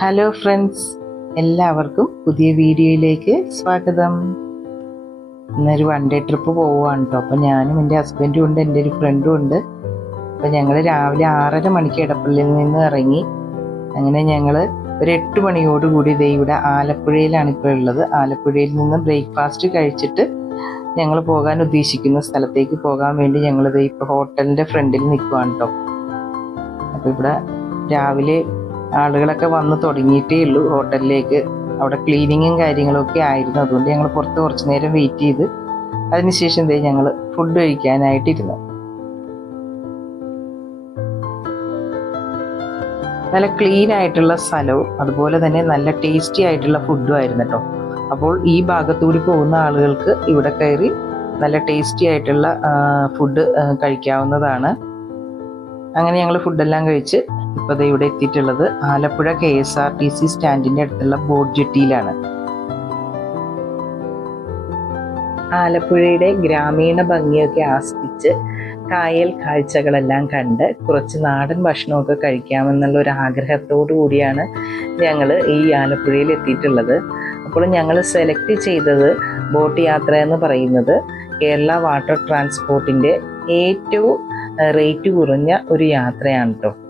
Hello friends എല്ലാവർക്കും പുതിയ വീഡിയോയിലേക്ക് സ്വാഗതം. ഇന്നൊരു വൺ ഡേ ട്രിപ്പ് പോവുകയാണ് കേട്ടോ അപ്പം ഞാനും എന്റെ ഹസ്ബൻഡും ഉണ്ട് എന്റെ ഒരു ഫ്രണ്ടും ഉണ്ട്. അപ്പം ഞങ്ങൾ രാവിലെ ആറര മണിക്ക് ഇടപ്പള്ളിയിൽ നിന്ന് ഇറങ്ങി. അങ്ങനെ ഞങ്ങൾ ഒരു എട്ട് മണിയോടുകൂടി ദേ ഇവിടെ ആലപ്പുഴയിലാണ് ഇപ്പോൾ ഉള്ളത്. ആലപ്പുഴയിൽ നിന്ന് ബ്രേക്ക്ഫാസ്റ്റ് കഴിച്ചിട്ട് ഞങ്ങൾ പോകാൻ ഉദ്ദേശിക്കുന്ന സ്ഥലത്തേക്ക് പോകാൻ വേണ്ടി ഞങ്ങളിത് ഇപ്പോൾ ഹോട്ടലിന്റെ ഫ്രണ്ടിൽ നിൽക്കുകയാണ് കേട്ടോ അപ്പോൾ ഇവിടെ രാവിലെ ആളുകളൊക്കെ വന്ന് തുടങ്ങിയിട്ടേ ഉള്ളൂ ഹോട്ടലിലേക്ക്. അവിടെ ക്ലീനിങ്ങും കാര്യങ്ങളും ഒക്കെ ആയിരുന്നു. അതുകൊണ്ട് ഞങ്ങൾ പുറത്ത് കുറച്ച് നേരം വെയിറ്റ് ചെയ്ത് അതിനുശേഷം ഇതേ ഞങ്ങൾ ഫുഡ് കഴിക്കാനായിട്ടിരുന്നു. നല്ല ക്ലീൻ ആയിട്ടുള്ള സ്ഥലവും അതുപോലെ തന്നെ നല്ല ടേസ്റ്റി ആയിട്ടുള്ള ഫുഡും ആയിരുന്നു കേട്ടോ അപ്പോൾ ഈ ഭാഗത്തൂടി പോകുന്ന ആളുകൾക്ക് ഇവിടെ കയറി നല്ല ടേസ്റ്റി ആയിട്ടുള്ള ഫുഡ് കഴിക്കാവുന്നതാണ്. അങ്ങനെ ഞങ്ങൾ ഫുഡെല്ലാം കഴിച്ച് ഇപ്പോൾ ഇവിടെ എത്തിയിട്ടുള്ളത് Alappuzha K S R T C സ്റ്റാൻഡിന്റെ അടുത്തുള്ള ബോട്ട് ജെട്ടിയിലാണ്. ആലപ്പുഴയുടെ ഗ്രാമീണ ഭംഗിയൊക്കെ ആസ്വദിച്ച് കായൽ കാഴ്ചകളെല്ലാം കണ്ട് കുറച്ച് നാടൻ ഭക്ഷണമൊക്കെ കഴിക്കാമെന്നുള്ള ഒരു ആഗ്രഹത്തോടു കൂടിയാണ് ഞങ്ങൾ ഈ ആലപ്പുഴയിൽ എത്തിയിട്ടുള്ളത്. അപ്പോൾ ഞങ്ങൾ സെലക്ട് ചെയ്തത് ബോട്ട് യാത്ര എന്ന് പറയുന്നത് കേരള വാട്ടർ ട്രാൻസ്പോർട്ടിന്റെ ഏറ്റവും റേറ്റ് കുറഞ്ഞ ഒരു യാത്രയാണ് കേട്ടോ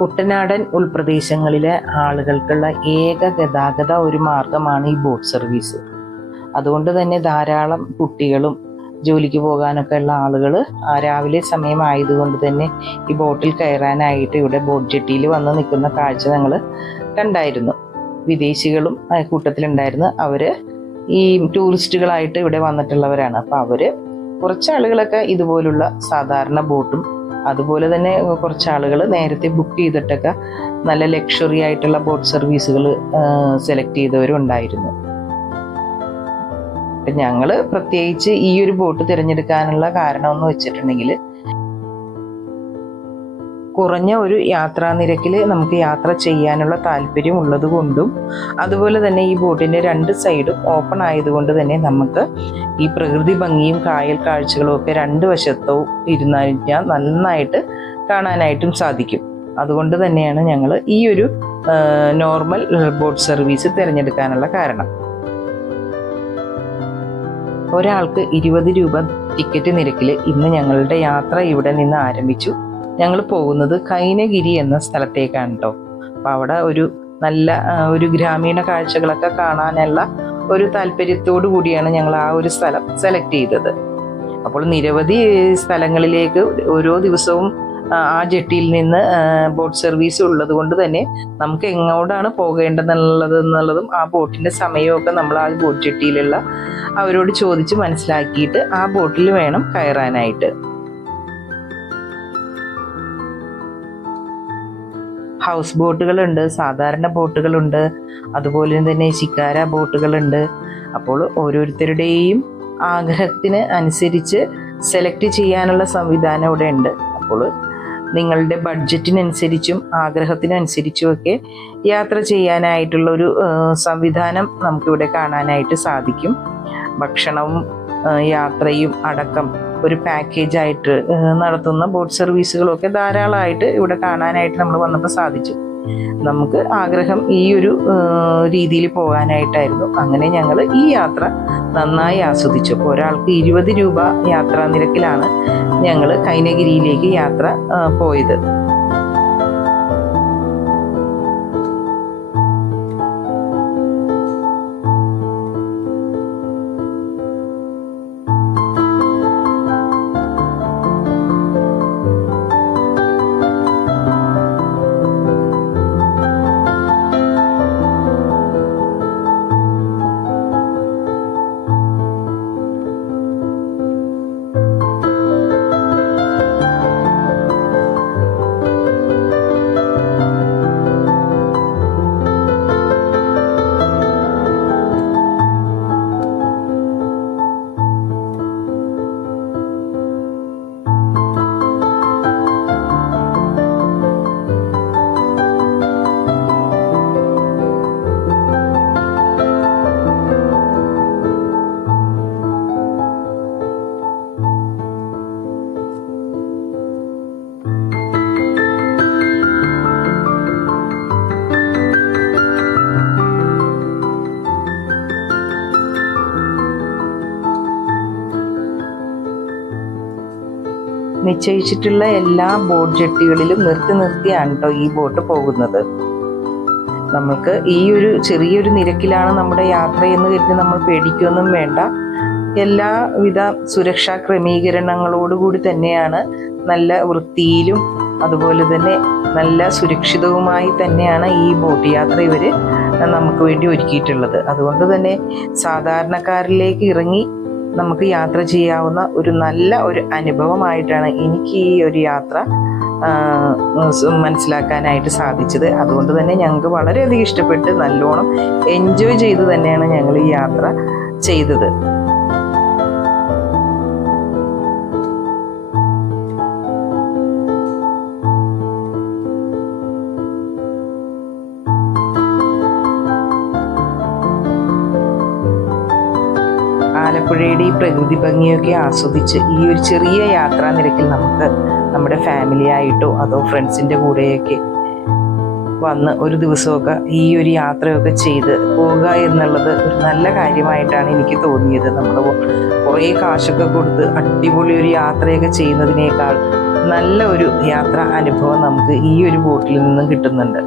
കുട്ടനാടൻ ഉൾപ്രദേശങ്ങളിലെ ആളുകൾക്കുള്ള ഏക ഗതാഗത ഒരു മാർഗമാണ് ഈ ബോട്ട് സർവീസ്. അതുകൊണ്ട് തന്നെ ധാരാളം കുട്ടികളും ജോലിക്ക് പോകാനൊക്കെ ഉള്ള ആളുകൾ രാവിലെ സമയമായതുകൊണ്ട് തന്നെ ഈ ബോട്ടിൽ കയറാനായിട്ട് ഇവിടെ ബോട്ട് ജെട്ടിയിൽ വന്ന് നിൽക്കുന്ന കാഴ്ച ഞങ്ങൾ കണ്ടായിരുന്നു. വിദേശികളും ആ കൂട്ടത്തിലുണ്ടായിരുന്നു. അവർ ഈ ടൂറിസ്റ്റുകളായിട്ട് ഇവിടെ വന്നിട്ടുള്ളവരാണ്. അപ്പോൾ അവർ കുറച്ച് ആളുകളൊക്കെ ഇതുപോലുള്ള സാധാരണ ബോട്ടും അതുപോലെ തന്നെ കുറച്ച് ആളുകൾ നേരത്തെ ബുക്ക് ചെയ്തിട്ടൊക്കെ നല്ല ലക്ഷറി ആയിട്ടുള്ള ബോട്ട് സർവീസുകൾ സെലക്ട് ചെയ്തവരും ഉണ്ടായിരുന്നു ഞങ്ങൾ പ്രത്യേകിച്ച് ഈ ഒരു ബോട്ട് തിരഞ്ഞെടുക്കാനുള്ള കാരണം എന്ന് വെച്ചിട്ടുണ്ടെങ്കിൽ കുറഞ്ഞ ഒരു യാത്രാ നിരക്കിൽ നമുക്ക് യാത്ര ചെയ്യാനുള്ള താല്പര്യം ഉള്ളത് കൊണ്ടും അതുപോലെ തന്നെ ഈ ബോട്ടിന്റെ രണ്ട് സൈഡും ഓപ്പൺ ആയതുകൊണ്ട് തന്നെ നമുക്ക് ഈ പ്രകൃതി ഭംഗിയും കായൽ കാഴ്ചകളും ഒക്കെ രണ്ട് വശത്തും ഇരുന്നാൽ നന്നായിട്ട് കാണാനായിട്ടും സാധിക്കും. അതുകൊണ്ട് തന്നെയാണ് ഞങ്ങൾ ഈ ഒരു നോർമൽ ബോട്ട് സർവീസ് തിരഞ്ഞെടുക്കാനുള്ള കാരണം. ഒരാൾക്ക് ഇരുപത് രൂപ ടിക്കറ്റ് നിരക്കിൽ ഇന്ന് ഞങ്ങളുടെ യാത്ര ഇവിടെ നിന്ന് ആരംഭിച്ചു. ഞങ്ങൾ പോകുന്നത് കൈനഗിരി എന്ന സ്ഥലത്തേക്കാണ് കേട്ടോ അപ്പോൾ അവിടെ ഒരു നല്ല ഒരു ഗ്രാമീണ കാഴ്ചകളൊക്കെ കാണാനുള്ള ഒരു താല്പര്യത്തോടു കൂടിയാണ് ഞങ്ങൾ ആ ഒരു സ്ഥലം സെലക്ട് ചെയ്തത്. അപ്പോൾ നിരവധി സ്ഥലങ്ങളിലേക്ക് ഓരോ ദിവസവും ആ ജെട്ടിയിൽ നിന്ന് ബോട്ട് സർവീസ് ഉള്ളത് കൊണ്ട് തന്നെ നമുക്ക് എങ്ങോട്ടാണ് പോകേണ്ടതെന്നുള്ളത് എന്നുള്ളതും ആ ബോട്ടിന്റെ സമയമൊക്കെ നമ്മൾ ആ ബോട്ട് ജെട്ടിയിലുള്ള അവരോട് ചോദിച്ച് മനസ്സിലാക്കിയിട്ട് ആ ബോട്ടിൽ വേണം കയറാനായിട്ട്. ഹൗസ് ബോട്ടുകളുണ്ട് സാധാരണ ബോട്ടുകളുണ്ട് അതുപോലെ തന്നെ ശിക്കാര ബോട്ടുകളുണ്ട് അപ്പോൾ ഓരോരുത്തരുടെയും ആഗ്രഹത്തിന് അനുസരിച്ച് സെലക്ട് ചെയ്യാനുള്ള സംവിധാനം ഇവിടെ ഉണ്ട് അപ്പോൾ നിങ്ങളുടെ ബഡ്ജറ്റിനനുസരിച്ചും ആഗ്രഹത്തിനനുസരിച്ചുമൊക്കെ യാത്ര ചെയ്യാനായിട്ടുള്ള ഒരു സംവിധാനം നമുക്കിവിടെ കാണാനായിട്ട് സാധിക്കും. ഭക്ഷണവും യാത്രയും അടക്കം. ഒരു പാക്കേജ് ആയിട്ട് നടത്തുന്ന ബോട്ട് സർവീസുകളൊക്കെ ധാരാളമായിട്ട് ഇവിടെ കാണാനായിട്ട് നമ്മൾ വന്നപ്പോൾ സാധിച്ചു. നമുക്ക് ആഗ്രഹം ഈ ഒരു രീതിയിൽ പോകാനായിട്ടായിരുന്നു. അങ്ങനെ ഞങ്ങൾ ഈ യാത്ര നന്നായി ആസ്വദിച്ചു. അപ്പോൾ ഒരാൾക്ക് ഇരുപത് രൂപ യാത്രാ നിരക്കിലാണ് ഞങ്ങൾ കൈനഗിരിയിലേക്ക് യാത്ര പോയത്. നിശ്ചയിച്ചിട്ടുള്ള എല്ലാ ബോട്ട് ജെട്ടികളിലും നിർത്തി നിർത്തിയാണ് കേട്ടോ ഈ ബോട്ട് പോകുന്നത്. നമ്മൾക്ക് ഈ ഒരു ചെറിയൊരു നിരക്കിലാണ് നമ്മുടെ യാത്ര എന്ന് കരുതി നമ്മൾ പേടിക്കൊന്നും വേണ്ട. എല്ലാവിധ സുരക്ഷാ ക്രമീകരണങ്ങളോടുകൂടി തന്നെയാണ് നല്ല വൃത്തിയിലും അതുപോലെ തന്നെ നല്ല സുരക്ഷിതവുമായി തന്നെയാണ് ഈ ബോട്ട് യാത്ര ഇവർ നമുക്ക് വേണ്ടി ഒരുക്കിയിട്ടുള്ളത്. അതുകൊണ്ട് തന്നെ സാധാരണക്കാരിലേക്ക് ഇറങ്ങി നമുക്ക് യാത്ര ചെയ്യാവുന്ന ഒരു നല്ല ഒരു അനുഭവമായിട്ടാണ് എനിക്ക് ഈ ഒരു യാത്ര മനസ്സിലാക്കാനായിട്ട് സാധിച്ചത്. അതുകൊണ്ട് തന്നെ ഞങ്ങൾക്ക് വളരെയധികം ഇഷ്ടപ്പെട്ട് നല്ലോണം എൻജോയ് ചെയ്ത് തന്നെയാണ് ഞങ്ങൾ ഈ യാത്ര ചെയ്തത്. ആലപ്പുഴയുടെ ഈ പ്രകൃതി ഭംഗിയൊക്കെ ആസ്വദിച്ച് ഈ ഒരു ചെറിയ യാത്രാ നിരക്കിൽ നമുക്ക് നമ്മുടെ ഫാമിലി ആയിട്ടോ അതോ ഫ്രണ്ട്സിന്റെ കൂടെയൊക്കെ വന്ന് ഒരു ദിവസമൊക്കെ ഈ ഒരു യാത്രയൊക്കെ ചെയ്ത് പോവുക എന്നുള്ളത് ഒരു നല്ല കാര്യമായിട്ടാണ് എനിക്ക് തോന്നിയത്. നമ്മൾ കുറേ കാശൊക്കെ കൊടുത്ത് അടിപൊളി ഒരു യാത്രയൊക്കെ ചെയ്യുന്നതിനേക്കാൾ നല്ല ഒരു യാത്രാ അനുഭവം നമുക്ക് ഈ ഒരു ബോട്ടിൽ നിന്നും കിട്ടുന്നുണ്ട്.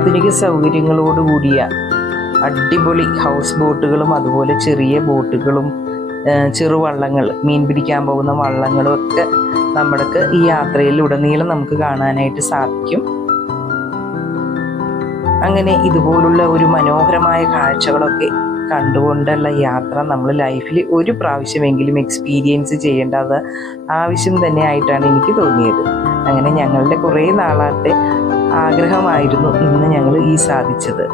ആധുനിക സൗകര്യങ്ങളോടുകൂടിയ അടിപൊളി ഹൗസ് ബോട്ടുകളും അതുപോലെ ചെറിയ ബോട്ടുകളും ചെറുവള്ളങ്ങൾ മീൻ പിടിക്കാൻ പോകുന്ന വള്ളങ്ങളും ഒക്കെ നമ്മൾക്ക് ഈ യാത്രയിൽ ഉടനീളം നമുക്ക് കാണാനായിട്ട് സാധിക്കും. അങ്ങനെ ഇതുപോലുള്ള ഒരു മനോഹരമായ കാഴ്ചകളൊക്കെ കണ്ടുകൊണ്ടുള്ള യാത്ര നമ്മൾ ലൈഫിൽ ഒരു പ്രാവശ്യമെങ്കിലും എക്സ്പീരിയൻസ് ചെയ്യേണ്ടത് ആവശ്യം തന്നെ ആയിട്ടാണ് എനിക്ക് തോന്നിയത്. അങ്ങനെ ഞങ്ങളുടെ കുറേ നാളത്തെ ആഗ്രഹമായിരുന്നു ഇന്ന് ഞങ്ങൾ ഈ സാധിച്ചത്.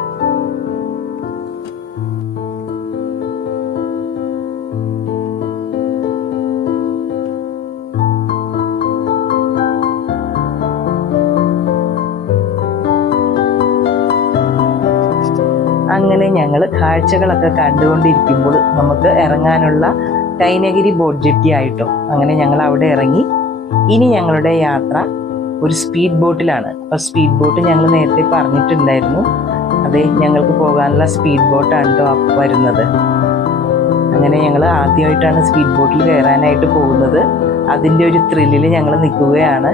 അങ്ങനെ ഞങ്ങൾ കാഴ്ചകളൊക്കെ കണ്ടുകൊണ്ടിരിക്കുമ്പോൾ നമുക്ക് ഇറങ്ങാനുള്ള കൈനഗിരി ബോട്ട് ജെട്ടി ആയിട്ടോ അങ്ങനെ ഞങ്ങൾ അവിടെ ഇറങ്ങി. ഇനി ഞങ്ങളുടെ യാത്ര ഒരു സ്പീഡ് ബോട്ടിലാണ് അപ്പോൾ സ്പീഡ് ബോട്ട് ഞങ്ങൾ നേരത്തെ പറഞ്ഞിട്ടുണ്ടായിരുന്നു. അതെ ഞങ്ങൾക്ക് പോകാനുള്ള സ്പീഡ് ബോട്ടാണ് കേട്ടോ വരുന്നത്. അങ്ങനെ ഞങ്ങൾ ആദ്യമായിട്ടാണ് സ്പീഡ് ബോട്ടിൽ കയറാനായിട്ട് പോകുന്നത്. അതിന്റെ ഒരു ത്രില്ലിൽ ഞങ്ങൾ നിൽക്കുകയാണ്.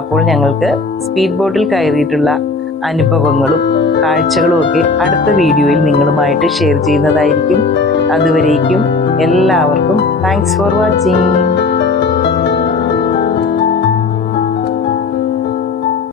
അപ്പോൾ ഞങ്ങൾക്ക് സ്പീഡ് ബോട്ടിൽ കയറിയിട്ടുള്ള അനുഭവങ്ങളും കാഴ്ചകളും ഒക്കെ അടുത്ത വീഡിയോയിൽ നിങ്ങളുമായിട്ട് ഷെയർ ചെയ്യുന്നതായിരിക്കും. അതുവരേക്കും എല്ലാവർക്കും താങ്ക്സ് ഫോർ വാച്ചിങ്